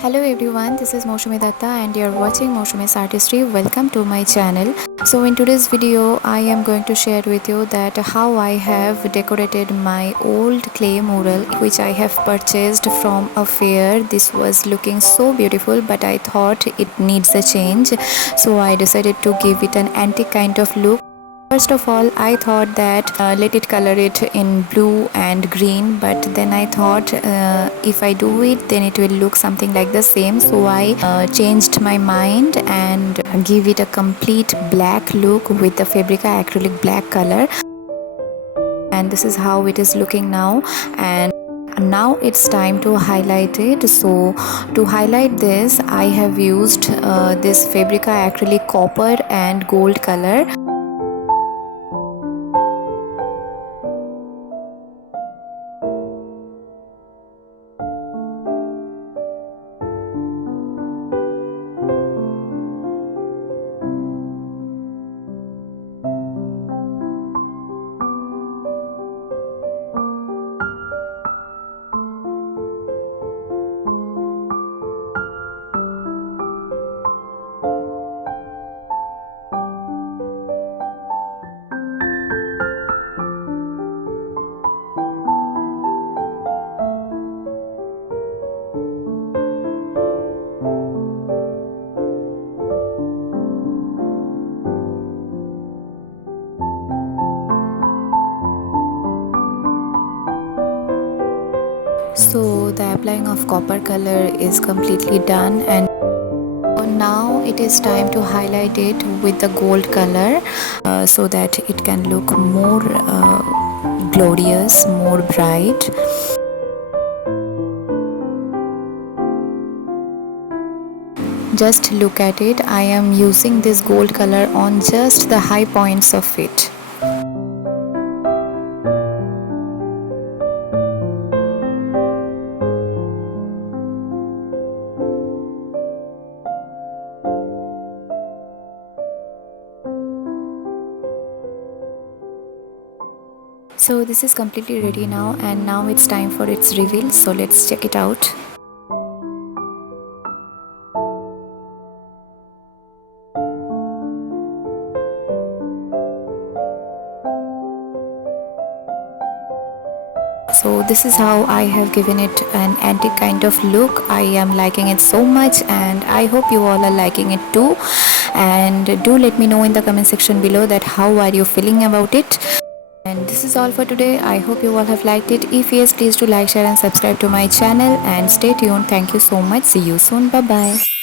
Hello everyone, this is Mousumi and you're watching MOUSUMI'S Artistry. Welcome to my channel. So in today's video, I am going to share with you that how I have decorated my old clay mural which I have purchased from a fair. This was looking so beautiful, but I thought it needs a change. So I decided to give it an antique kind of look. First of all, I thought that let it color it in blue and green, but then I thought if I do it, then it will look something like the same. So I changed my mind and give it a complete black look with the Fabrica acrylic black color. And this is how it is looking now. And now it's time to highlight it. So to highlight this, I have used this Fabrica acrylic copper and gold color. So the applying of copper color is completely done, and now it is time to highlight it with the gold color so that it can look more glorious, more bright. Just look at it. I am using this gold color on just the high points of it. So this is completely ready now, and now it's time for its reveal. So let's check it out. So this is how I have given it an antique kind of look. I am liking it so much, and I hope you all are liking it too. And do let me know in the comment section below that how are you feeling about it. And this is all for today. I hope you all have liked it. If yes, please do like, share and subscribe to my channel, and stay tuned. Thank you so much. See you soon. Bye bye.